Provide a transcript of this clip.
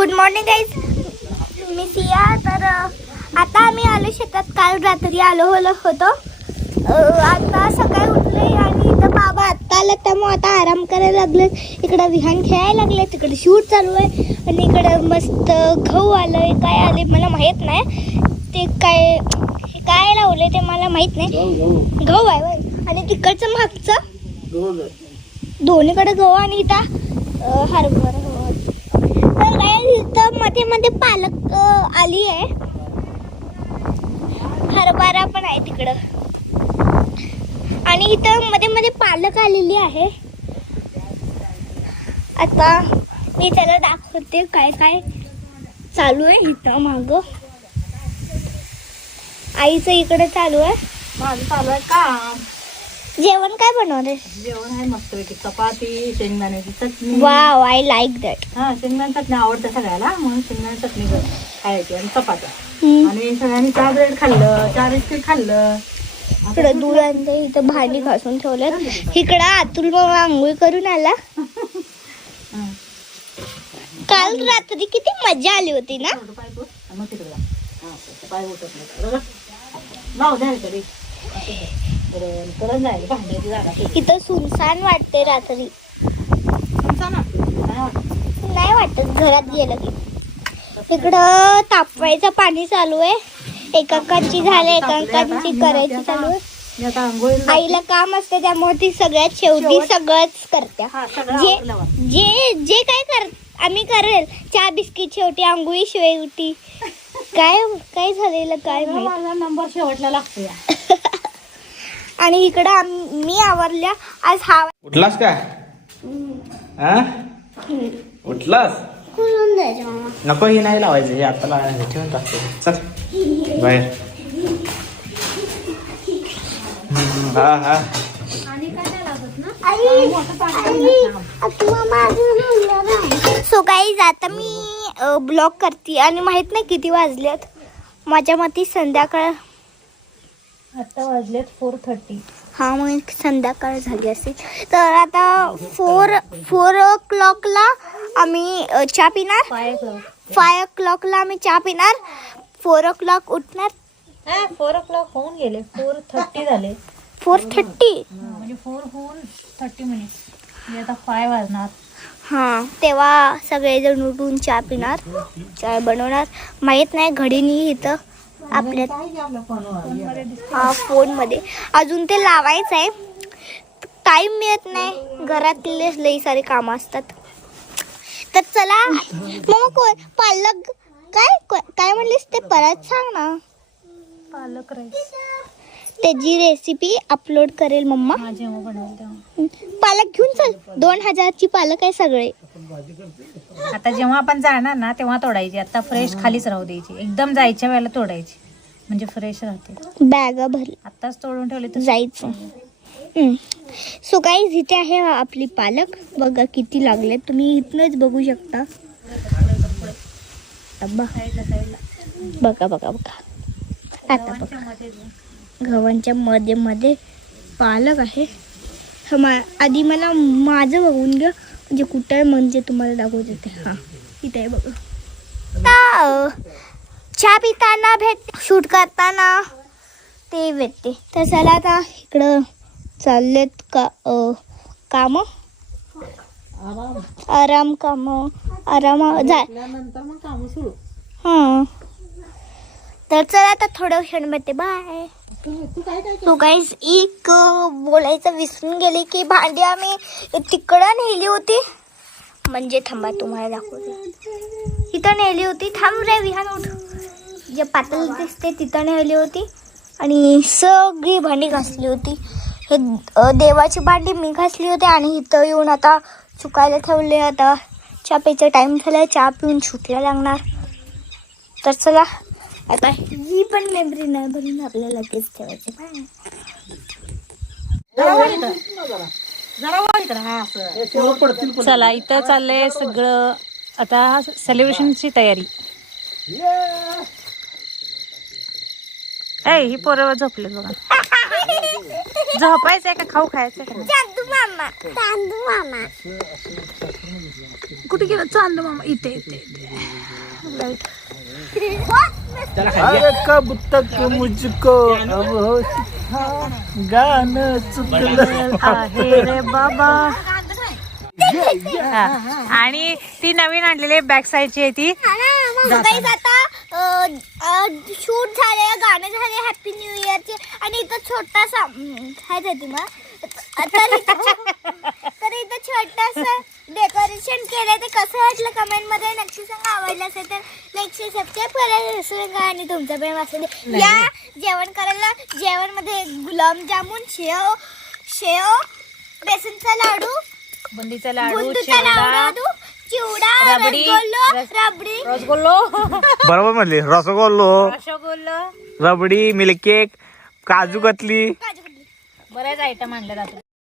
Good morning guys, मी सिया. तर आता आम्ही आलो शेतात. काल रात्री आलो होतो. आता सकाळी उठले आणि इथं बाबा आत्ता आला, त्यामुळे आता आराम करायला लागले. इकडं विहान खेळायला लागले, तिकडे शूट चालू आहे आणि इकडं मस्त गहू आलंय. काय आले मला माहीत नाही, ते काय लावले ते मला माहीत नाही. गहू आहे आणि तिकडचं मागचं दोन्हीकडे गहू आणि इथं हरभरा. तर काय इथं मध्ये मध्ये पालक आली आहे, हरभरा पण आहे तिकडं आणि इथं मध्ये मध्ये पालक आलेली आहे. आता मी त्याला दाखवते काय काय चालू आहे. इथं माग आईचं इकडे चालू आहे, माझं चालू आहे काम. जेवण काय बनवते? जेवण आहे मस्तपैकी चपाती, शेंगदाण्याची chutney. Wow, I like that. हा, शेंगदाणे चटणी आवडते सगळ्याला, म्हणून शेंगदाणे चटणी खायची आणि चपात्या. आणि सगळ्यांनी चहा ब्रेड खाल्लं, चहा बिस्किट खाल्लं. इकडं दूध आणते, इथं भांडी घासून ठेवल्यात. इकडं अतुल मामा आंघोळ करून आला. काल रात्री किती मजा आली होती ना. मग तिकडे पाय उठत नाही, लाव द्या तरी. इथं सुनसान वाटते रात्री. नाही वाटत घरात गेलं की. इकडं तापवायचं पाणी चालू आहे. एकाकांची झाले, एकाकांची करायची चालू आहे. आईला काम असते त्यामुळे ती सगळ्यात शेवटी सगळंच करते. जे काय आम्ही करेल. चहा बिस्किट शेवटी, आंघोळी शेवटी. काय झालेलं काय माहिती. नंबर शेवटला लागतो. आणि इकडं मी आवरल्या आज. हा उठलास का? उठलास? नको, हे नाही लावायचं, हे आता लावायचं. ठेवून टाकतो. चल बाहेर. हा सो गाईज, आता मी ब्लॉग करते आणि माहित नाही किती वाजल्यात. माझ्या मते संध्याकाळ. आता वाजलेत 4:30. हा, मग संध्याकाळ झाली असेल. तर आता 4 o'clockला आम्ही चहा पिणार. 5 o'clockला आम्ही चहा पिणार. 4 o'clock उठणार. 4 o'clock होऊन गेले, 4:30 झाले. 4:30 म्हणजे 4 होऊन 30 मिनिट. आता 5 वाजणार. हां, तेव्हा सगळेजण उठून चहा पिणार, चहा बनवणार. माहीत नाही घडीनी इथं आपल्या फोनमध्ये अजून ते लावायचं आहे. टाईम मिळत नाही, घरातले लई सारे कामं असतात. तर चला मग पालक काय म्हणलीस ते परत सांग ना. पालक राईस त्याची रेसिपी अपलोड करेल मम्मा. जेव्हा बनवेल तेव्हा. पालक घेऊन चल. 2000ची पालक आहे सगळे. आता जेव्हा आपण जाणार ना तेव्हा तोडायची. आता फ्रेश खालीच राहू द्यायची. एकदम जायच्या वेळेला तोडायची, म्हणजे फ्रेश राहते. बॅगा भरली, आत्ताच तोडून ठेवले तर जायचं. सो गाईज, इथे आहे आपली पालक. बघा किती लागले, तुम्ही इथनच बघू शकता. बघा बघा बघा. आता बघा, गव्हांच्या मध्ये मध्ये पालक आहे. आधी मला माझं बघून घ्या, म्हणजे कुठं आहे म्हणजे तुम्हाला दाखवते ते. हां, इथे आहे बघा. चहा पिताना शूट करताना ते भेटते. तर चला आता इकडं चाललेत काम. आराम हां. तर चला आता थोडं क्षण भेटते. बाय. सो गाईज, एक बोलायचं विसरून गेले की भांडी आम्ही तिकडं नेली होती. म्हणजे थांबा, तुम्हाला दाखवते. इथं नेली होती. थांब रे विहान, उठ. जे पातळ दिसते तिथं नेली होती आणि सगळी भांडी घासली होती. हे देवाची भांडी मी घासली होती आणि इथं येऊन आता सुकायला ठेवले. आता चहा प्यायचा टाईम झाला, चहा पिऊन सुटला लागणार. तर चला आता ही पण मेमरी नाही बनवून आपल्याला लगेच ठेवायची. चला, इथं चाललंय सगळं आता सेलिब्रेशनची तयारी. ही पोरं झोपले बघा. झोपायचंय का खाऊ खायचंय का? चांदू मामा चांदू मामा कुठे गेला चांदू मामा? इथे इथे इथे लाईट. चला खाली अरे कब तक मुझको अब हो गाणं चुकलं आहे रे बाबा. हा. आणि ती नवीन आणलेली बॅक साईडची आहे ती. गाईज आता शूट झाले, गाणे झाले हॅपी न्यू इयरचे आणि इथं छोटासा काय जाते मग तर इथं छोटासा डेकोरेशन केलंय. ते कसं वाटलं कमेंट मध्ये नक्की सांगा. आवडलं असेल तर लाईक शेअर सबस्क्राईब करायला विसरू नका आणि तुमचं प्रेम असेल या जेवण करायला. जेवण मध्ये गुलाबजामुन, शेव, बेसनचा लाडू, बुंदीचा लाडू, बुंदीचा चिवडा, लाडू, चिवडा, रबडी, रबडी, रसगुल्लो, बरोबर म्हणली. रसगोल्लो, रसगुल्लो, रबडी, मिल्क केक, काजू कतली. काजू कतली. बरेच आयटम आणले जातात.